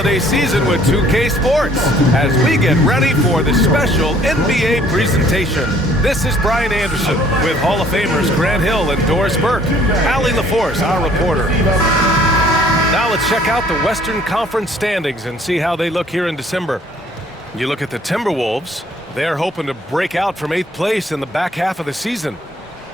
holiday season with 2K Sports as we get ready for the special NBA presentation. This is Brian Anderson with Hall of Famers Grant Hill and Doris Burke. Allie LaForce, our reporter. Now let's check out the Western Conference standings and see how they look here in December. You look at the Timberwolves. They're hoping to break out from 8th place in the back half of the season.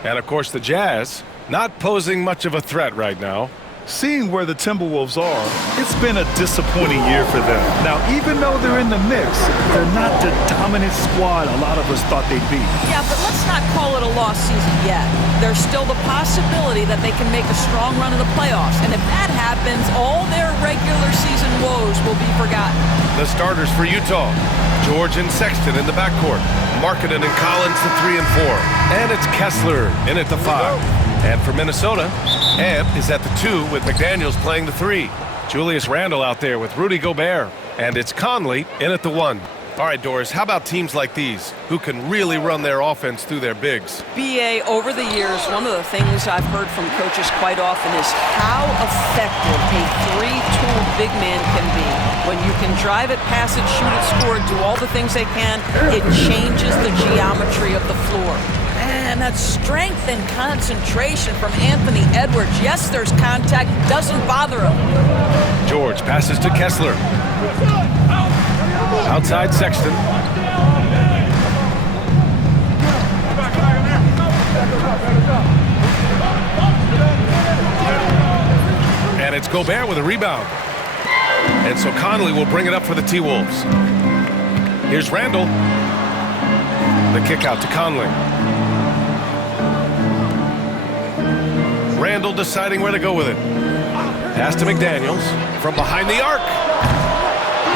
And, of course, the Jazz, not posing much of a threat right now. Seeing where the Timberwolves are, it's been a disappointing year for them. Now, even though they're in the mix, they're not the dominant squad a lot of us thought they'd be. Yeah, but let's not call it a lost season yet. There's still the possibility that they can make a strong run in the playoffs. And if that happens, all their regular season woes will be forgotten. The starters for Utah, George and Sexton in the backcourt. Markkanen and Collins, the 3 and 4. And it's Kessler in at the 5. And for Minnesota, Ebb is at the 2 with McDaniels playing the 3. Julius Randle out there with Rudy Gobert. And it's Conley in at the 1. All right, Doris, how about teams like these who can really run their offense through their bigs? BA, over the years, one of the things I've heard from coaches quite often is how effective a 3-tool big man can be. When you can drive it, pass it, shoot it, score it, do all the things they can, it changes the geometry of the floor. And that strength and concentration from Anthony Edwards. Yes, there's contact, doesn't bother him. George passes to Kessler. Outside Sexton. And it's Gobert with a rebound. And so Conley will bring it up for the T-Wolves. Here's Randle. The kick out to Conley. Randle deciding where to go with it. Pass to McDaniels from behind the arc.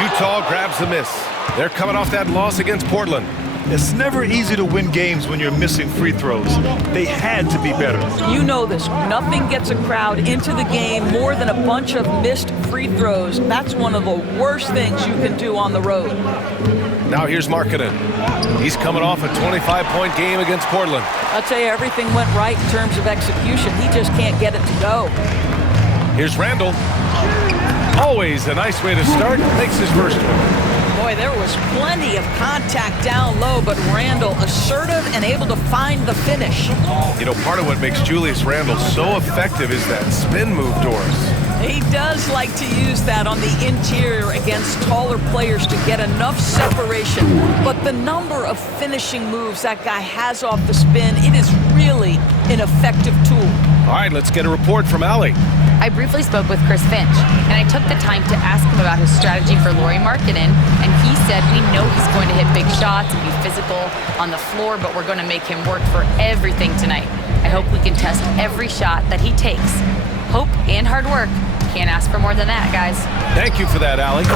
Utah grabs the miss. They're coming off that loss against Portland. It's never easy to win games when you're missing free throws. They had to be better. You know this. Nothing gets a crowd into the game more than a bunch of missed free throws. That's one of the worst things you can do on the road. Now here's Markkanen. He's coming off a 25-point game against Portland. I'll tell you, everything went right in terms of execution. He just can't get it to go. Here's Randle. Always a nice way to start. Makes his first one. Boy, there was plenty of contact down low, but Randle assertive and able to find the finish. You know, part of what makes Julius Randle so effective is that spin move, Doris. He does like to use that on the interior against taller players to get enough separation. But the number of finishing moves that guy has off the spin, it is really an effective tool. All right, let's get a report from Allie. I briefly spoke with Chris Finch, and I took the time to ask him about his strategy for Lauri Markkanen, and he said we know he's going to hit big shots and be physical on the floor, but we're going to make him work for everything tonight. I hope we can test every shot that he takes. Hope and hard work. Can't ask for more than that, guys. Thank you for that, Allie.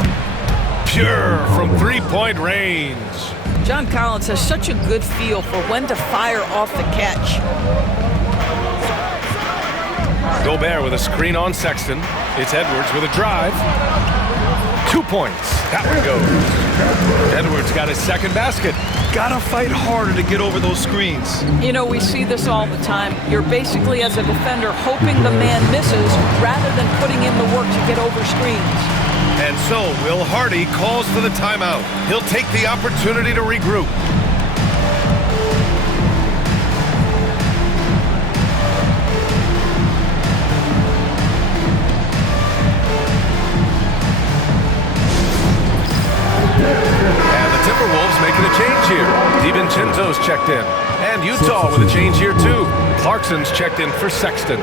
Pure from three-point range. John Collins has such a good feel for when to fire off the catch. Gobert with a screen on Sexton. It's Edwards with a drive. 2 points. That one goes. Edwards got his second basket. Gotta fight harder to get over those screens. You know, we see this all the time. You're basically, as a defender, hoping the man misses rather than putting in the work to get over screens. And so Will Hardy calls for the timeout. He'll take the opportunity to regroup. Timberwolves making a change here. DiVincenzo's checked in. And Utah with a change here, too. Clarkson's checked in for Sexton.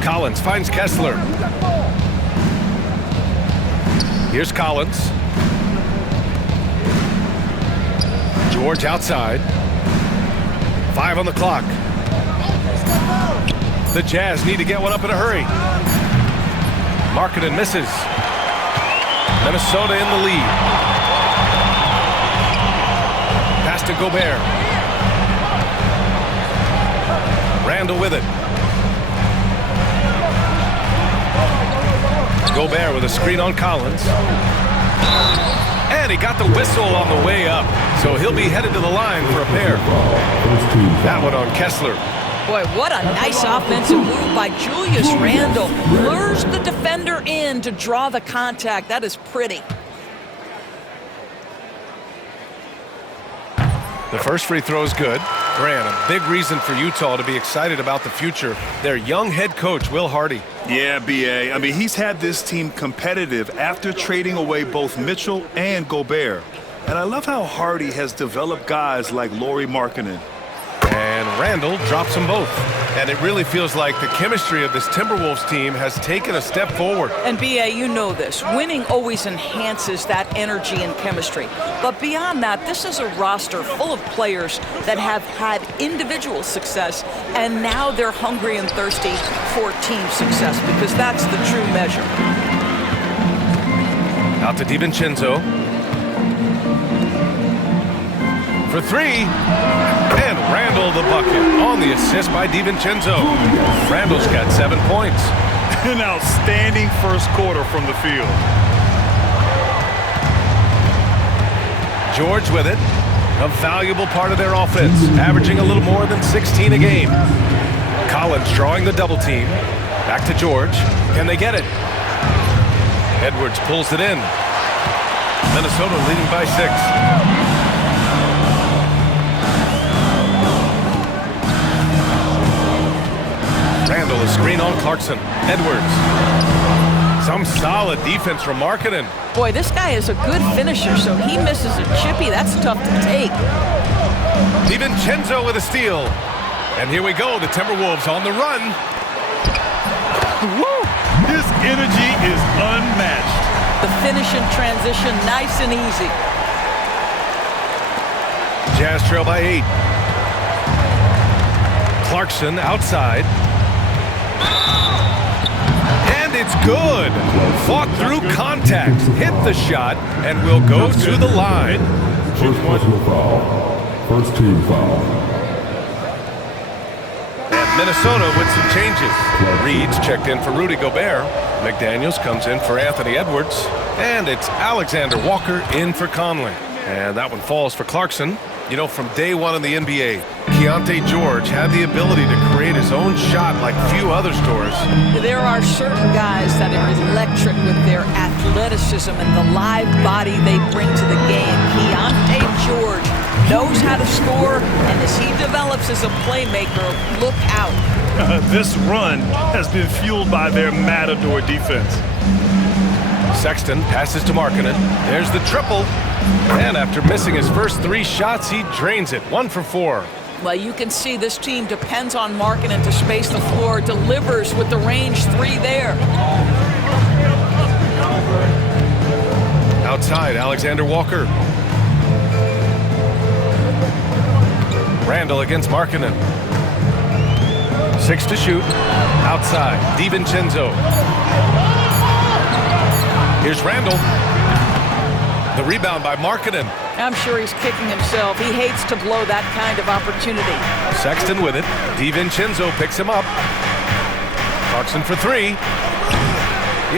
Collins finds Kessler. Here's Collins. George outside. 5 on the clock. The Jazz need to get one up in a hurry. Markkanen misses. Minnesota in the lead. Pass to Gobert. Randle with it. Gobert with a screen on Collins. And he got the whistle on the way up, so he'll be headed to the line for a pair. That one on Kessler. Boy, what a nice offensive move by Julius Randle. Lures the defender in to draw the contact. That is pretty. The first free throw is good. Grant, a big reason for Utah to be excited about the future. Their young head coach, Will Hardy. Yeah, B.A. I mean, he's had this team competitive after trading away both Mitchell and Gobert. And I love how Hardy has developed guys like Lauri Markkanen. And Randle drops them both. And it really feels like the chemistry of this Timberwolves team has taken a step forward. And B.A., you know this. Winning always enhances that energy and chemistry. But beyond that, this is a roster full of players that have had individual success, and now they're hungry and thirsty for team success, because that's the true measure. Out to DiVincenzo. For three, and Randle the bucket on the assist by DiVincenzo. Randle's got 7 points. An outstanding first quarter from the field. George with it, a valuable part of their offense, averaging a little more than 16 a game. Collins drawing the double team. Back to George. Can they get it? Edwards pulls it in. Minnesota leading by 6. Randle, a screen on Clarkson. Edwards. Some solid defense from Markkanen. Boy, this guy is a good finisher, so he misses a chippy. That's tough to take. DiVincenzo with a steal. And here we go, the Timberwolves on the run. Woo! His energy is unmatched. The finish in transition, nice and easy. Jazz trail by 8. Clarkson outside. And it's good. Fought through contact, hit the shot, and will go to the line. First personal foul. First team foul. And Minnesota with some changes. Reed's checked in for Rudy Gobert. McDaniels comes in for Anthony Edwards. And it's Alexander Walker in for Conley. And that one falls for Clarkson. You know, from day one in the NBA, Keontae George had the ability to create his own shot like few other stores. There are certain guys that are electric with their athleticism and the live body they bring to the game. Keontae George knows how to score, and as he develops as a playmaker, look out. This run has been fueled by their Matador defense. Sexton passes to Markkanen. There's the triple. And after missing his first 3 shots, he drains it. 1 for 4. Well, you can see this team depends on Markkanen to space the floor, delivers with the range 3 there. Outside, Alexander Walker. Randle against Markkanen. 6 to shoot. Outside, DiVincenzo. Here's Randle. The rebound by Markkanen. I'm sure he's kicking himself. He hates to blow that kind of opportunity. Sexton with it. DiVincenzo picks him up. Clarkson for 3.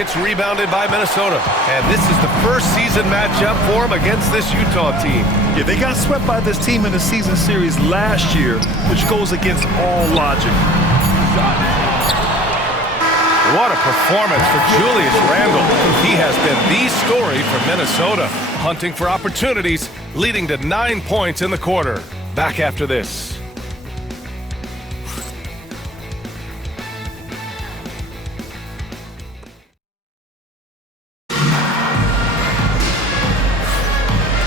It's rebounded by Minnesota. And this is the first season matchup for him against this Utah team. Yeah, they got swept by this team in the season series last year, which goes against all logic. What a performance for Julius Randle. He has been the story for Minnesota, hunting for opportunities, leading to 9 points in the quarter. Back after this.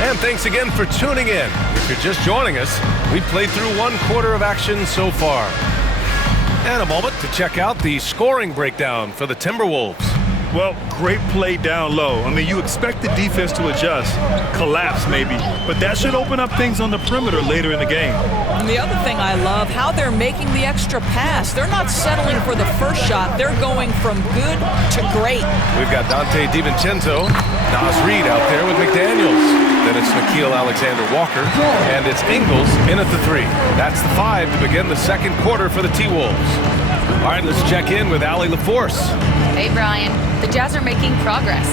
And thanks again for tuning in. If you're just joining us, we played through 1 quarter of action so far. And a moment to check out the scoring breakdown for the Timberwolves. Well, great play down low. I mean, you expect the defense to adjust, collapse maybe, but that should open up things on the perimeter later in the game. And the other thing I love, how they're making the extra pass. They're not settling for the first shot. They're going from good to great. We've got Dante DiVincenzo, Naz Reid out there with McDaniels. Then it's Nickeil Alexander-Walker, and it's Ingles in at the 3. That's the 5 to begin the second quarter for the T-Wolves. All right, let's check in with Allie LaForce. Hey, Brian. The Jazz are making progress.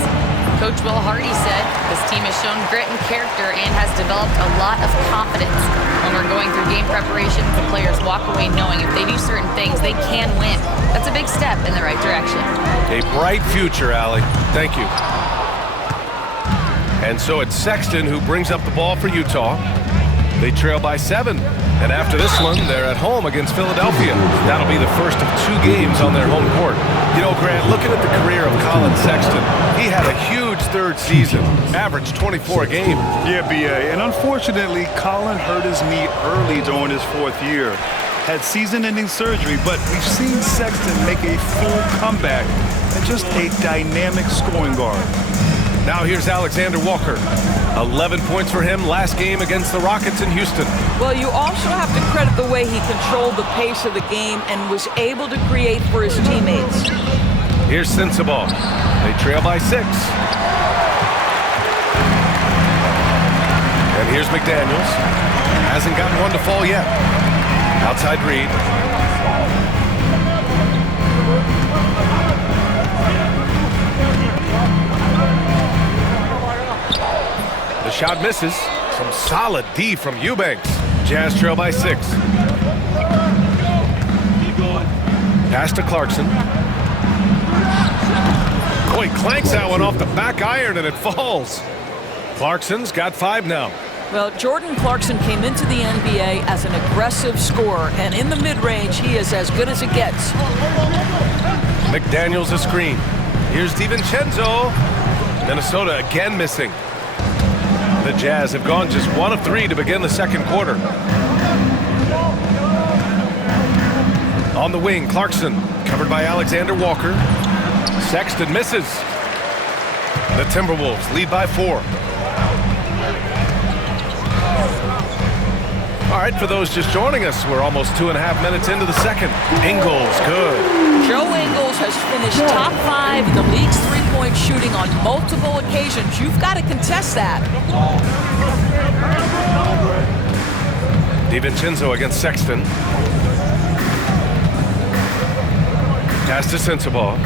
Coach Will Hardy said this team has shown grit and character and has developed a lot of confidence. When we're going through game preparations, the players walk away knowing if they do certain things, they can win. That's a big step in the right direction. A bright future, Allie. Thank you. And so it's Sexton who brings up the ball for Utah. They trail by 7. And after this one, they're at home against Philadelphia. That'll be the first of 2 games on their home court. You know, Grant, looking at the career of Colin Sexton, he had a huge 3rd season, averaged 24 a game. Yeah, B.A., and unfortunately, Colin hurt his knee early during his 4th year. Had season-ending surgery, but we've seen Sexton make a full comeback and just a dynamic scoring guard. Now here's Alexander Walker. 11 points for him last game against the Rockets in Houston. Well, you also have to credit the way he controlled the pace of the game and was able to create for his teammates. Here's Sensabaugh. They trail by 6. And here's McDaniels. Hasn't gotten one to fall yet. Outside Reed. The shot misses. Some solid D from Eubanks. Jazz trail by 6. Pass to Clarkson. Oh, he clanks that one off the back iron and it falls. Clarkson's got 5 now. Well, Jordan Clarkson came into the NBA as an aggressive scorer, and in the mid-range, he is as good as it gets. McDaniels a screen. Here's DiVincenzo. Minnesota again missing. The Jazz have gone just 1 of 3 to begin the 2nd quarter. On the wing, Clarkson, covered by Alexander Walker. Sexton misses. The Timberwolves lead by 4. All right, for those just joining us, we're almost 2.5 minutes into the 2nd. Ingles, good. Joe Ingles has finished top 5 in the league's 3-point shooting on multiple occasions. You've got to contest that. DiVincenzo against Sexton. Pass to Sensabaugh.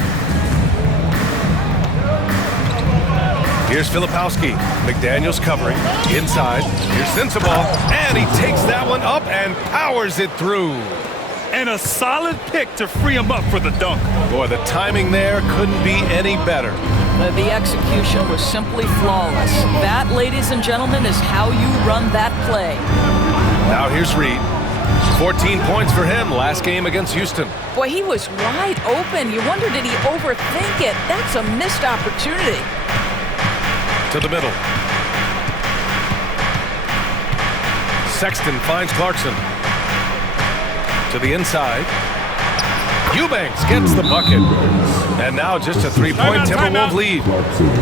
Here's Filipowski. McDaniels covering. Inside. Here's Sensabaugh. And he takes that one up and powers it through. And a solid pick to free him up for the dunk. Boy, the timing there couldn't be any better. The execution was simply flawless. That, ladies and gentlemen, is how you run that play. Now here's Reed. 14 points for him last game against Houston. Boy, he was wide open. You wonder, did he overthink it? That's a missed opportunity. To the middle. Sexton finds Clarkson. To the inside. Eubanks gets the bucket. And now just a 3-point Timberwolves lead.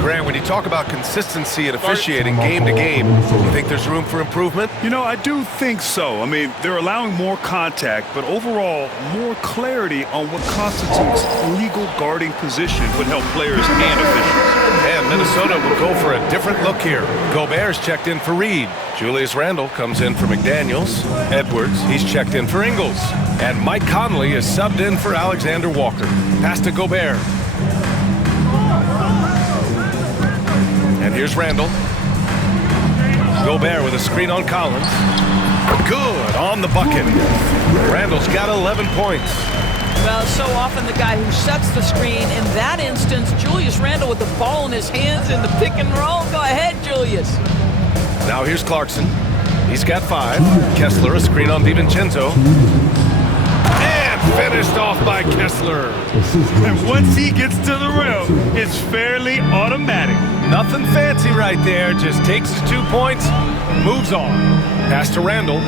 Grant, when you talk about consistency and officiating game to game, you think there's room for improvement? You know, I do think so. I mean, they're allowing more contact, but overall, more clarity on what constitutes legal guarding position would help players and officials. And Minnesota will go for a different look here. Gobert's checked in for Reed. Julius Randle comes in for McDaniels. Edwards, he's checked in for Ingles. And Mike Conley is subbed in for Alexander Walker. Pass to Gobert. And here's Randle. Gobert with a screen on Collins. Good on the bucket. Randle's got 11 points. Well, so often the guy who sets the screen, in that instance, Julius Randle with the ball in his hands in the pick and roll. Go ahead, Julius. Now here's Clarkson. He's got 5. Kessler, a screen on DiVincenzo. And finished off by Kessler. And once he gets to the rim, it's fairly automatic. Nothing fancy right there. Just takes his 2 points, moves on. Pass to Randle.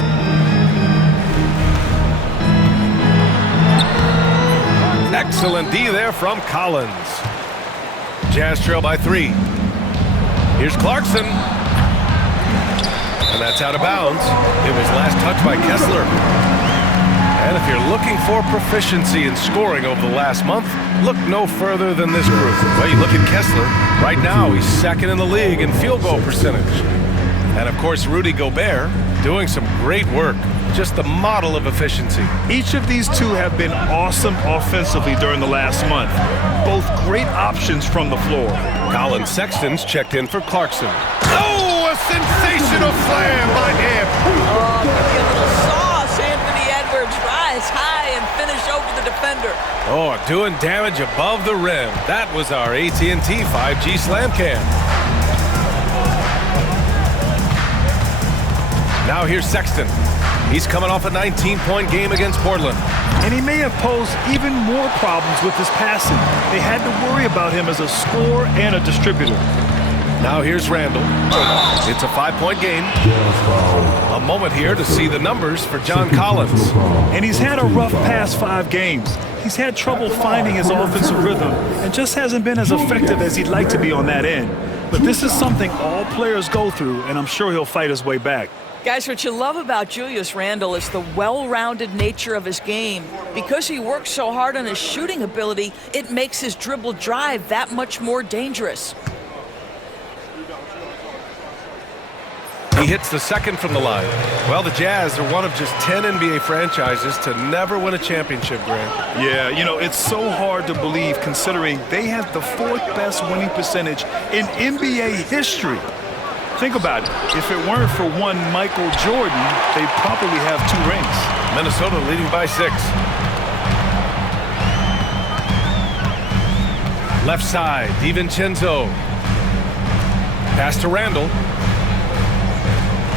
Excellent D there from Collins. Jazz trail by 3. Here's Clarkson. And that's out of bounds. It was last touched by Kessler. And if you're looking for proficiency in scoring over the last month, look no further than this group. Well, you look at Kessler. Right now, he's 2nd in the league in field goal percentage. And, of course, Rudy Gobert doing some great work. Just the model of efficiency. Each of these two have been awesome offensively during the last month. Both great options from the floor. Colin Sexton's checked in for Clarkson. Oh, a sensational slam by him. Oh, give me a little sauce. Anthony Edwards rise high and finish over the defender. Oh, doing damage above the rim. That was our AT&T 5G Slam Cam. Now here's Sexton. He's coming off a 19-point game against Portland. And he may have posed even more problems with his passing. They had to worry about him as a scorer and a distributor. Now here's Randall. It's a 5-point game. A moment here to see the numbers for John Collins. And he's had a rough past 5 games. He's had trouble finding his offensive rhythm and just hasn't been as effective as he'd like to be on that end. But this is something all players go through, and I'm sure he'll fight his way back. Guys, what you love about Julius Randle is the well-rounded nature of his game. Because he works so hard on his shooting ability, it makes his dribble drive that much more dangerous. He hits the second from the line. Well, the Jazz are one of just 10 NBA franchises to never win a championship, Grant. Yeah, you know, it's so hard to believe considering they have the 4th best winning percentage in NBA history. Think about it. If it weren't for one Michael Jordan, they'd probably have 2 rings. Minnesota leading by 6. Left side, DiVincenzo. Pass to Randall.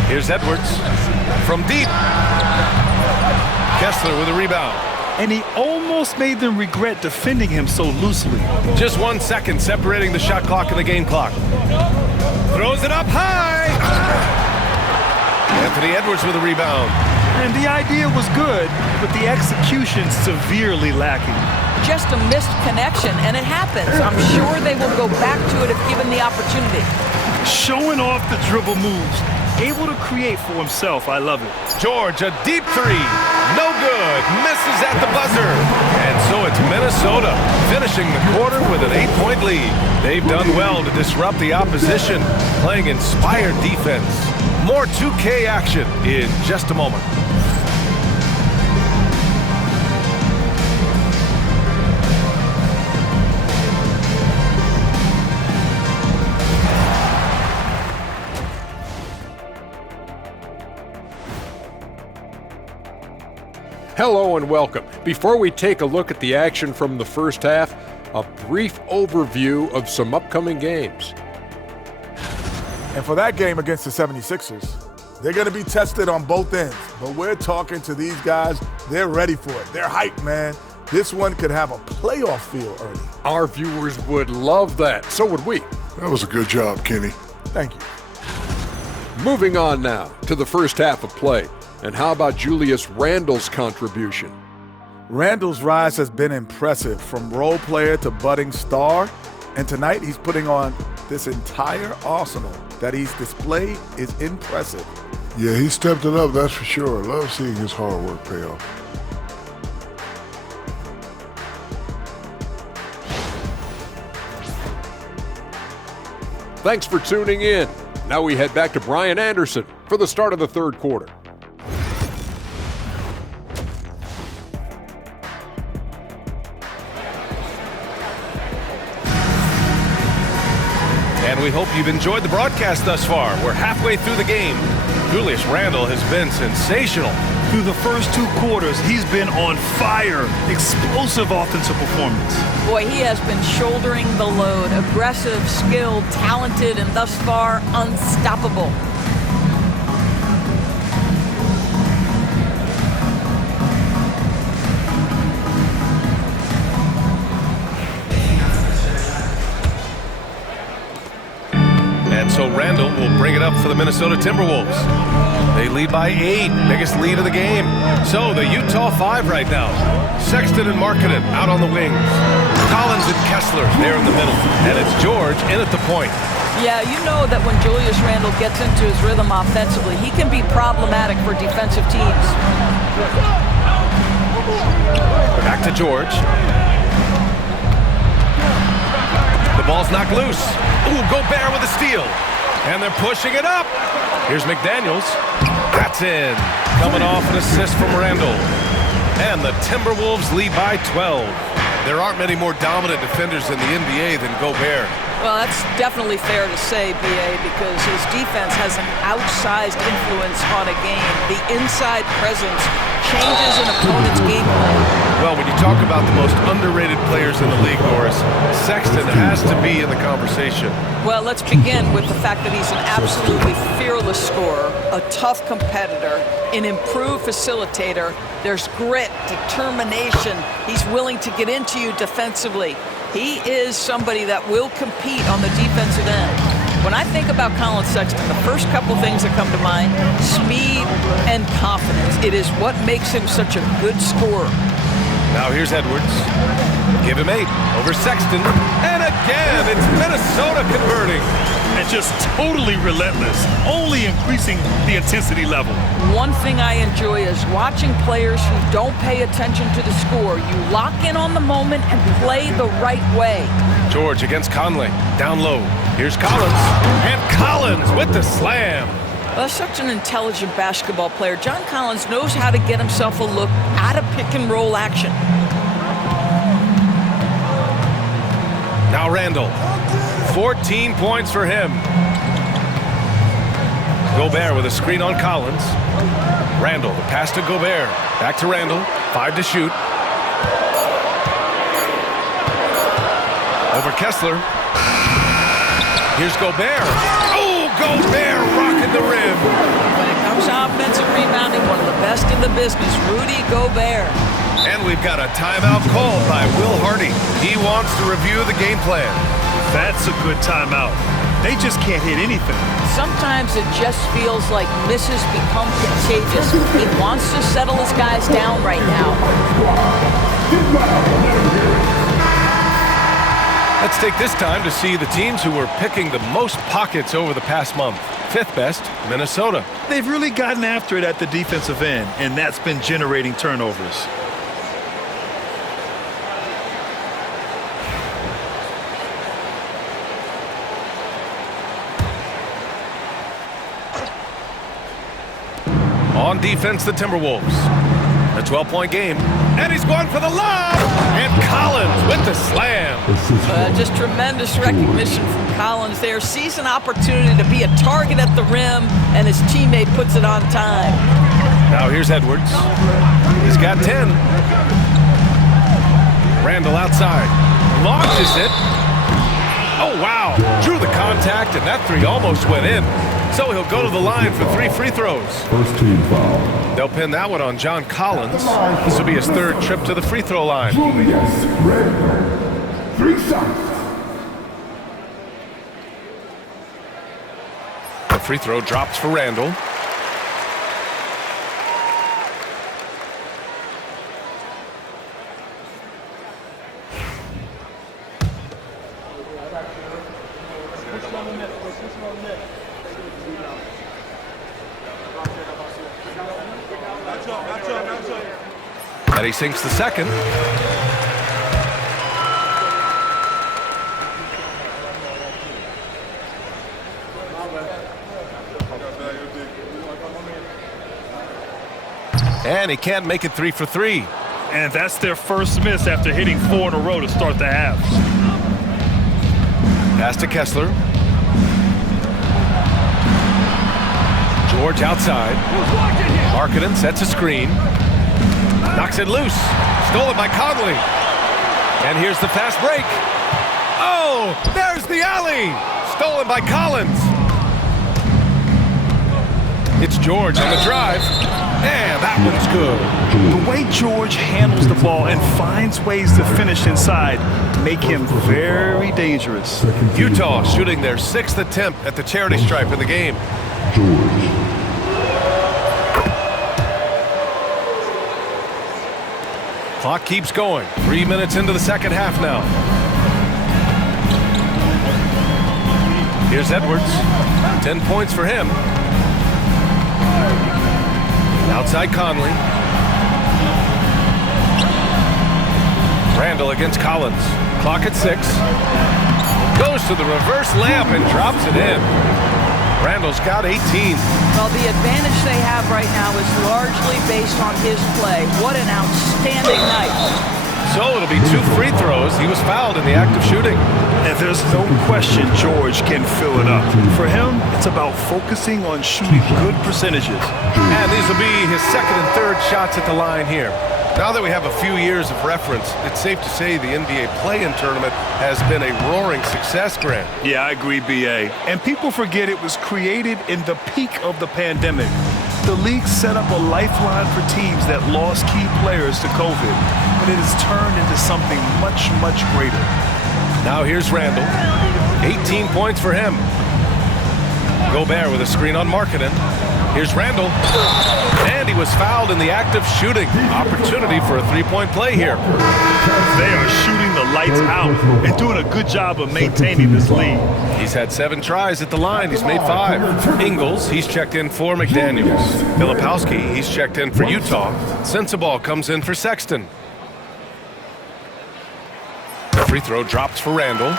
Here's Edwards from deep. Kessler with a rebound. And he almost made them regret defending him so loosely. Just 1 second separating the shot clock and the game clock. Throws it up high. Anthony Edwards with a rebound. And the idea was good, but the execution severely lacking. Just a missed connection, and it happens. I'm sure they will go back to it if given the opportunity. Showing off the dribble moves. Able to create for himself. I love it. George, a deep 3. No good. Misses at the buzzer. And so it's Minnesota finishing the quarter with an 8-point lead. They've done well to disrupt the opposition, playing inspired defense. More 2K action in just a moment. Hello and welcome. Before we take a look at the action from the first half, a brief overview of some upcoming games. And for that game against the 76ers, they're going to be tested on both ends. But we're talking to these guys, they're ready for it. They're hyped, man. This one could have a playoff feel early. Our viewers would love that. So would we. That was a good job, Kenny. Thank you. Moving on now to the first half of play. And how about Julius Randle's contribution? Randle's rise has been impressive, from role player to budding star. And tonight he's putting on this entire arsenal that he's displayed is impressive. Yeah, he stepped it up, that's for sure. Love seeing his hard work pay off. Thanks for tuning in. Now we head back to Brian Anderson for the start of the third quarter. And we hope you've enjoyed the broadcast thus far. We're halfway through the game. Julius Randle has been sensational. Through the first 2 quarters, he's been on fire. Explosive offensive performance. Boy, he has been shouldering the load. Aggressive, skilled, talented, and thus far unstoppable. So Randle will bring it up for the Minnesota Timberwolves. They lead by 8, biggest lead of the game. So the Utah 5 right now. Sexton and Markkanen out on the wings. Collins and Kessler there in the middle. And it's George in at the point. Yeah, you know that when Julius Randle gets into his rhythm offensively, he can be problematic for defensive teams. Back to George. The ball's knocked loose. Ooh, Gobert with a steal. And they're pushing it up. Here's McDaniels. That's in. Coming off an assist from Randall. And the Timberwolves lead by 12. There aren't many more dominant defenders in the NBA than Gobert. Well, that's definitely fair to say, B.A., because his defense has an outsized influence on a game. The inside presence changes an opponent's game plan. Well, when you talk about the most underrated players in the league, Doris, Sexton has to be in the conversation. Well, let's begin with the fact that he's an absolutely fearless scorer, a tough competitor, an improved facilitator. There's grit, determination. He's willing to get into you defensively. He is somebody that will compete on the defensive end. When I think about Collin Sexton, the first couple things that come to mind, speed and confidence. It is what makes him such a good scorer. Now here's Edwards. Give him 8 over Sexton. And again, it's Minnesota converting. And just totally relentless, only increasing the intensity level. One thing I enjoy is watching players who don't pay attention to the score. You lock in on the moment and play the right way. George against Conley. Down low. Here's Collins. And Collins with the slam. Well, such an intelligent basketball player. John Collins knows how to get himself a look out of pick-and-roll action. Now Randall. 14 points for him. Gobert with a screen on Collins. Randall, the pass to Gobert. Back to Randall. 5 to shoot. Over Kessler. Here's Gobert. Oh, Gobert rocking the rim. When it comes to offensive rebounding, one of the best in the business, Rudy Gobert. And we've got a timeout called by Will Hardy. He wants to review the game plan. That's a good timeout. They just can't hit anything. Sometimes it just feels like misses become contagious. He wants to settle his guys down right now. Let's take this time to see the teams who were picking the most pockets over the past month. 5th best, Minnesota. They've really gotten after it at the defensive end, and that's been generating turnovers. On defense, the Timberwolves. A 12-point game. And he's going for the lob! And Collins with the slam. Just tremendous recognition from Collins there. Sees an opportunity to be a target at the rim, and his teammate puts it on time. Now here's Edwards. He's got 10. Randall outside. Launches it. Oh, wow. Drew the contact, and that 3 almost went in. So he'll go to the line for 3 free throws. First team foul. They'll pin that one on John Collins. This will be his 3rd trip to the free throw line. Julius Randle. 3 shots. The free throw drops for Randall. And he sinks the second. And he can't make it 3 for 3. And that's their first miss after hitting 4 in a row to start the half. Pass to Kessler. George outside. Markkanen sets a screen. Knocks it loose. Stolen by Conley. And here's the fast break. Oh, there's the alley. Stolen by Collins. It's George on the drive. And that one's good. The way George handles the ball and finds ways to finish inside make him very dangerous. Utah shooting their 6th attempt at the charity stripe in the game. George. Clock keeps going. 3 minutes into the second half now. Here's Edwards. 10 points for him. Outside Conley. Randall against Collins. Clock at 6. Goes to the reverse layup and drops it in. Randall's got 18. Well, the the advantage they have right now is largely based on his play. What an outstanding night. So it'll be 2 free throws. He was fouled in the act of shooting. And there's no question George can fill it up. For him, it's about focusing on shooting good percentages. And these will be his second and third shots at the line here. Now that we have a few years of reference, it's safe to say the NBA play-in tournament has been a roaring success, Grant. Yeah, I agree, B.A. And people forget it was created in the peak of the pandemic. The league set up a lifeline for teams that lost key players to COVID, but it has turned into something much, much greater. Now here's Randall. 18 points for him. Gobert with a screen on Markkanen. Here's Randall. And he was fouled in the act of shooting. Opportunity for a three-point play here. They are shooting the lights out and doing a good job of maintaining this lead. He's had 7 tries at the line. He's made 5. Ingles, he's checked in for McDaniels. Filipowski, he's checked in for Utah. Sensabaugh comes in for Sexton. The free throw drops for Randall.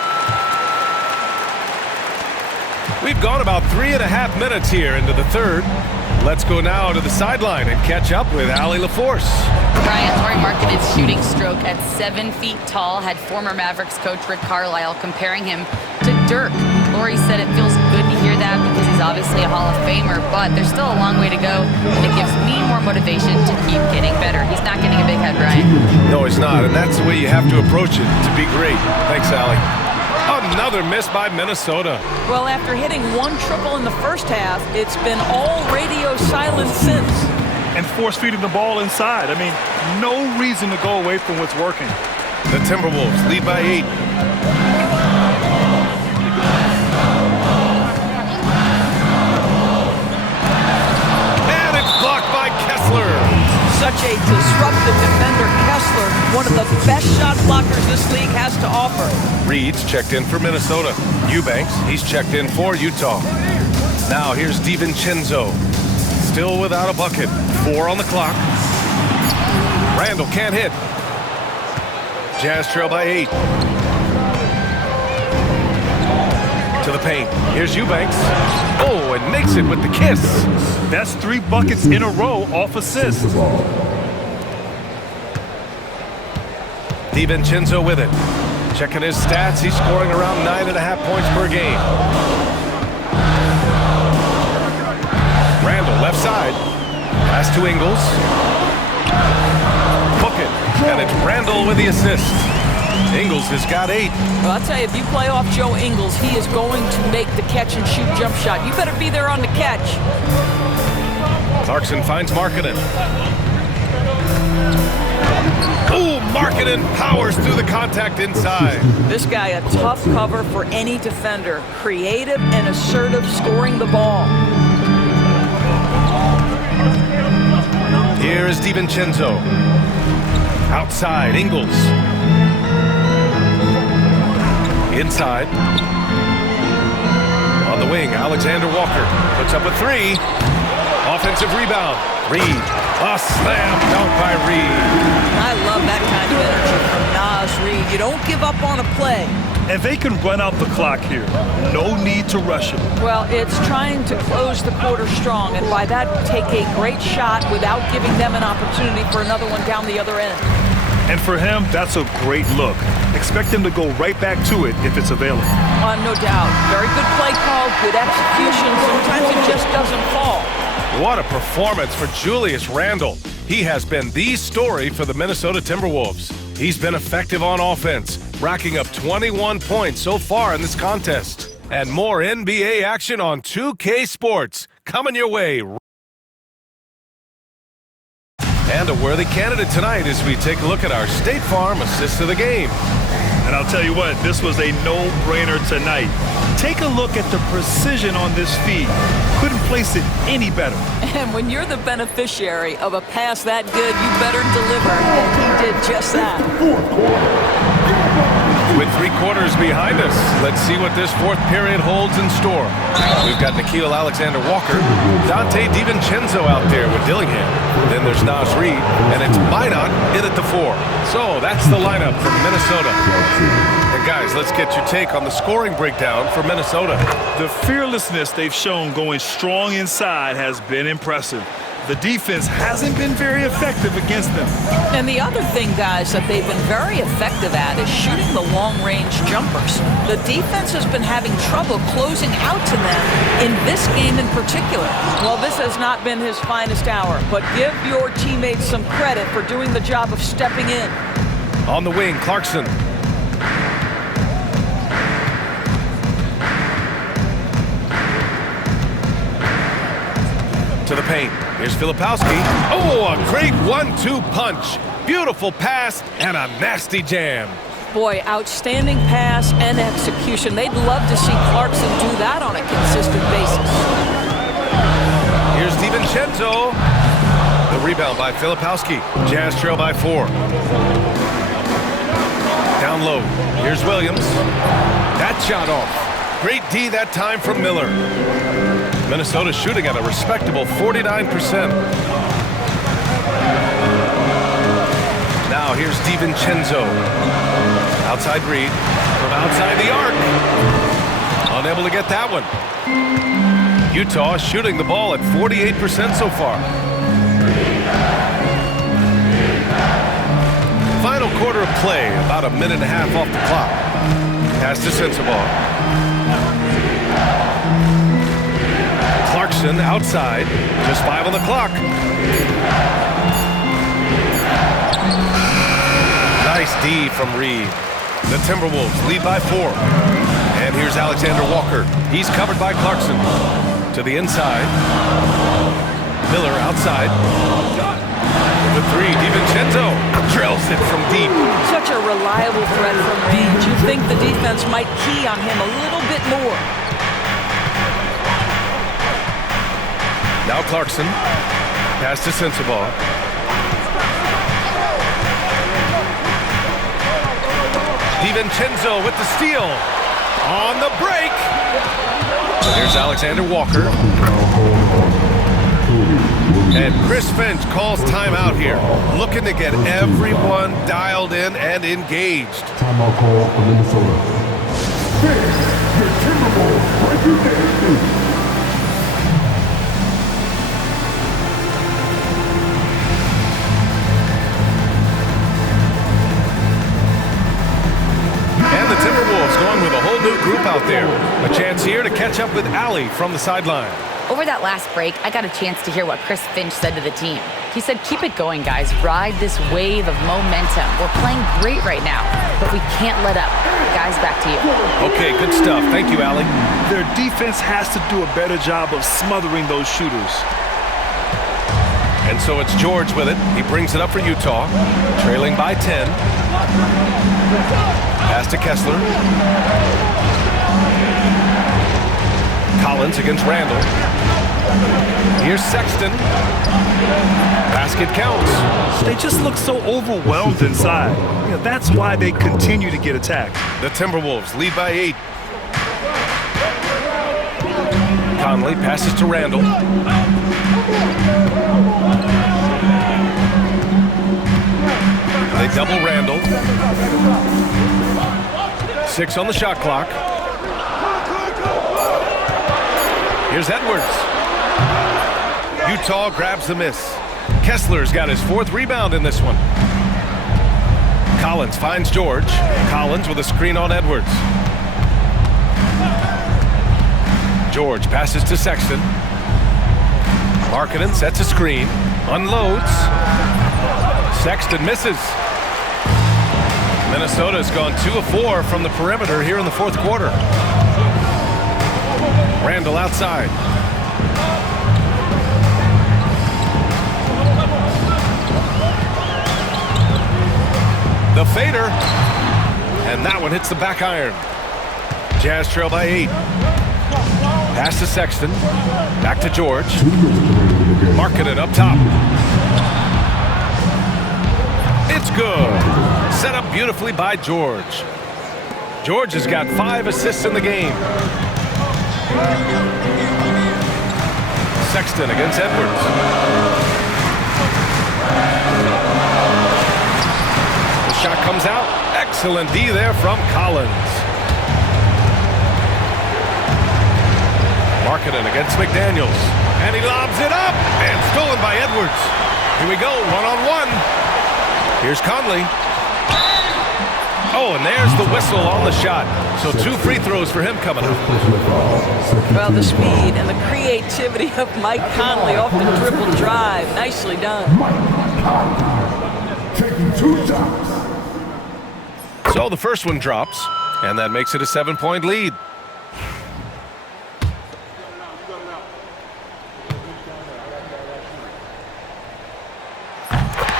We've gone about 3.5 minutes here into the third. Let's go now to the sideline and catch up with Allie LaForce. Brian, Lauri Markkanen's shooting stroke at 7 feet tall had former Mavericks coach Rick Carlisle comparing him to Dirk. Lauri said it feels good to hear that because he's obviously a Hall of Famer, but there's still a long way to go, and it gives me more motivation to keep getting better. He's not getting a big head, Brian. No, he's not, and that's the way you have to approach it to be great. Thanks, Allie. Another miss by Minnesota. Well, after hitting 1 triple in the first half, it's been all radio silent since. And force-feeding the ball inside. I mean, no reason to go away from what's working. The Timberwolves lead by 8. And it's blocked by Kessler. Such a disruptive defender, Kessler, one of the best shot blockers this league has to offer. Reed's checked in for Minnesota. Eubanks, he's checked in for Utah. Now here's DiVincenzo. Still without a bucket. 4 on the clock. Randall can't hit. Jazz trail by 8. To the paint. Here's Eubanks. Oh, and makes it with the kiss. That's 3 buckets in a row off assists. DiVincenzo with it. Checking his stats, he's scoring around 9.5 points per game. Randall, left side. Pass to Ingles. Book it. And it's Randall with the assist. Ingles has got 8. Well, I'll tell you, if you play off Joe Ingles, he is going to make the catch-and-shoot jump shot. You better be there on the catch. Clarkson finds Markkanen. Ooh, Markkanen powers through the contact inside. This guy, a tough cover for any defender. Creative and assertive scoring the ball. Here is DiVincenzo. Outside, Ingles. Inside. On the wing, Alexander Walker puts up a 3. Offensive rebound. Reed. A slam dunk by Reed. I love that kind of energy from Naz Reid. You don't give up on a play. And they can run out the clock here. No need to rush it. Well, it's trying to close the quarter strong, and by that, take a great shot without giving them an opportunity for another one down the other end. And for him, that's a great look. Expect him to go right back to it if it's available. No doubt. Very good play call, good execution. Sometimes it just doesn't fall. What a performance for Julius Randle. He has been the story for the Minnesota Timberwolves. He's been effective on offense, racking up 21 points so far in this contest. And more NBA action on 2K Sports coming your way. And a worthy candidate tonight as we take a look at our State Farm assist of the game. And I'll tell you what, this was a no-brainer tonight. Take a look at the precision on this feed. Couldn't place it any better. And when you're the beneficiary of a pass that good, you better deliver. And he did just that. With 3 quarters behind us, let's see what this fourth period holds in store. We've got Nickeil Alexander Walker, Dante DiVincenzo out there with Dillingham. Then there's Naz Reid, and it's Minot in at the 4. So that's the lineup from Minnesota. And guys, let's get your take on the scoring breakdown for Minnesota. The fearlessness they've shown going strong inside has been impressive. The defense hasn't been very effective against them. And the other thing, guys, that they've been very effective at is shooting the long-range jumpers. The defense has been having trouble closing out to them in this game in particular. Well, this has not been his finest hour, but give your teammates some credit for doing the job of stepping in. On the wing, Clarkson. To the paint. Here's Filipowski. Oh, a great 1-2 punch. Beautiful pass and a nasty jam. Boy, outstanding pass and execution. They'd love to see Clarkson do that on a consistent basis. Here's DiVincenzo. The rebound by Filipowski. Jazz trail by 4. Down low. Here's Williams. That shot off. Great D that time from Miller. Minnesota shooting at a respectable 49%. Now here's DiVincenzo. Outside Reid from outside the arc. Unable to get that one. Utah shooting the ball at 48% so far. Final quarter of play, about a minute and a half off the clock. Pass to Sensabaugh. Clarkson outside, just 5 on the clock. Nice D from Reid. The Timberwolves lead by 4. And here's Alexander Walker. He's covered by Clarkson. To the inside. Miller outside. The 3, DiVincenzo drills it from deep. Such a reliable threat from range. You think the defense might key on him a little bit more. Now Clarkson. Pass to Sensabaugh. DiVincenzo with the steal. On the break. Here's Alexander Walker. And Chris Finch calls timeout here. Looking to get everyone dialed in and engaged. Timeout call for Minnesota. Finch, your Timberwolves break your game. And the Timberwolves going with a whole new group out there. A chance here to catch up with Allie from the sideline. Over that last break, I got a chance to hear what Chris Finch said to the team. He said, keep it going, guys. Ride this wave of momentum. We're playing great right now, but we can't let up. Guys, back to you. Okay, good stuff. Thank you, Allie. Their defense has to do a better job of smothering those shooters. And so it's George with it. He brings it up for Utah, trailing by 10. Pass to Kessler. Collins against Randall. Here's Sexton. Basket counts. They just look so overwhelmed inside. Yeah, that's why they continue to get attacked. The Timberwolves lead by 8. Conley passes to Randall. They double Randall. 6 on the shot clock. Here's Edwards. Utah grabs the miss. Kessler's got his 4th rebound in this one. Collins finds George. Collins with a screen on Edwards. George passes to Sexton. Markkanen sets a screen. Unloads. Sexton misses. Minnesota's gone 2 of 4 from the perimeter here in the 4th quarter. Randall outside. The fader. And that one hits the back iron. Jazz trail by 8. Pass to Sexton. Back to George. Markkanen up top. It's good. Set up beautifully by George. George has got 5 assists in the game. Sexton against Edwards. Excellent D there from Collins. Markkanen against McDaniels. And he lobs it up. And stolen by Edwards. Here we go, one-on-one. Here's Conley. Oh, and there's the whistle on the shot. So 2 free throws for him coming up. Well, the speed and the creativity of Mike Conley off the dribble drive. Nicely done. Taking 2 shots. So the first one drops, and that makes it a 7-point lead.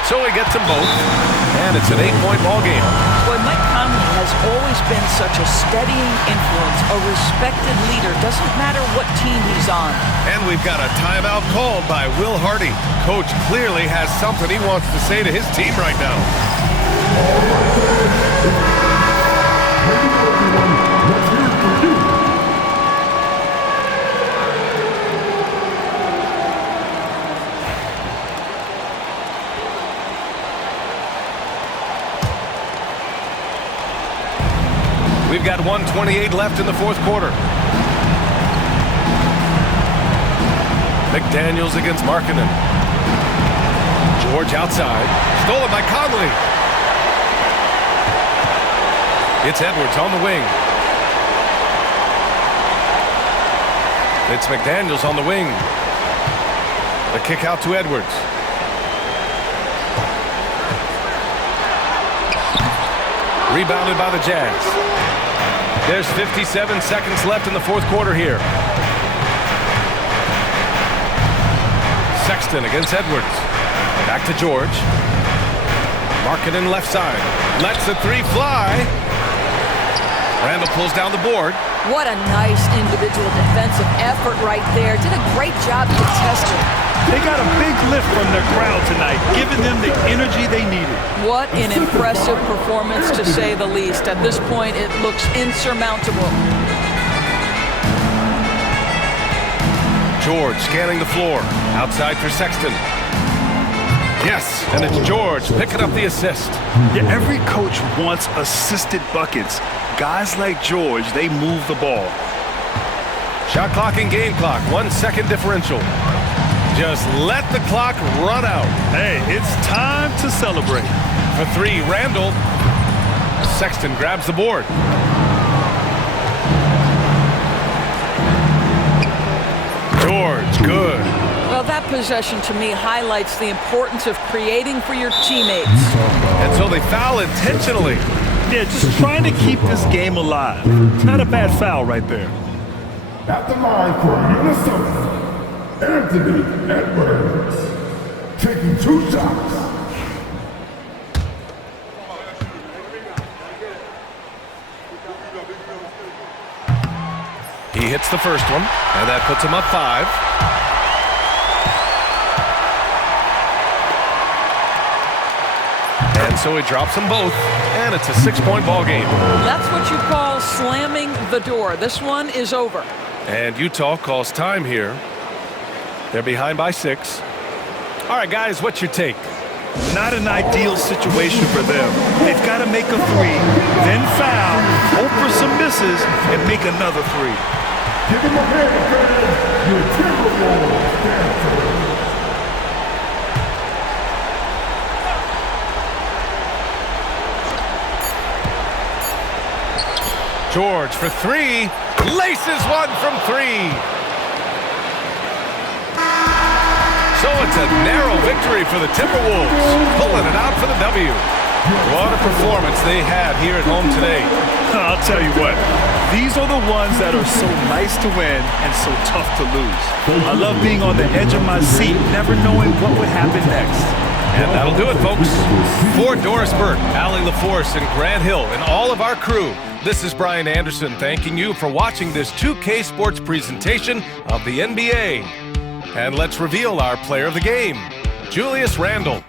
So he gets them both, and it's an 8-point ball game. Boy, Mike Conley has always been such a steadying influence, a respected leader. Doesn't matter what team he's on. And we've got a timeout called by Will Hardy. Coach clearly has something he wants to say to his team right now. Let's hear it for you. We've got 1:28 left in the fourth quarter. McDaniels against Markkanen. George outside. Stolen by Conley. It's Edwards on the wing. It's McDaniels on the wing. The kick out to Edwards. Rebounded by the Jazz. There's 57 seconds left in the fourth quarter here. Sexton against Edwards. Back to George. Markkanen left side. Lets the 3 fly. Randall pulls down the board. What a nice individual defensive effort right there. Did a great job contesting. They got a big lift from their crowd tonight, giving them the energy they needed. What an impressive performance, to say the least. At this point, it looks insurmountable. George scanning the floor. Outside for Sexton. Yes, and it's George picking up the assist. Yeah, every coach wants assisted buckets. Guys like George, they move the ball. Shot clock and game clock, 1 second differential. Just let the clock run out. Hey, it's time to celebrate. For 3, Randall. Sexton grabs the board. George, good. Well, that possession to me highlights the importance of creating for your teammates. And so they foul intentionally. Yeah, just trying to keep this game alive. Not a bad foul right there. At the line for Minnesota, Anthony Edwards. Taking 2 shots. He hits the first one, and that puts him up 5. And so he drops them both, and it's a 6-point ball game. That's what you call slamming the door. This one is over. And Utah calls time here. They're behind by 6. All right, guys, what's your take? Not an ideal situation for them. They've got to make a 3, then foul, hope for some misses, and make another 3. Give him a hand, fans. Your Timberwolves stand. George for 3. Laces one from 3. So it's a narrow victory for the Timberwolves, pulling it out for the W. What a performance they had here at home today. I'll tell you what, these are the ones that are so nice to win and so tough to lose. I love being on the edge of my seat, never knowing what would happen next. And that'll do it, folks. For Doris Burke, Allie LaForce, and Grant Hill, and all of our crew, this is Brian Anderson thanking you for watching this 2K Sports presentation of the NBA. And let's reveal our player of the game, Julius Randle.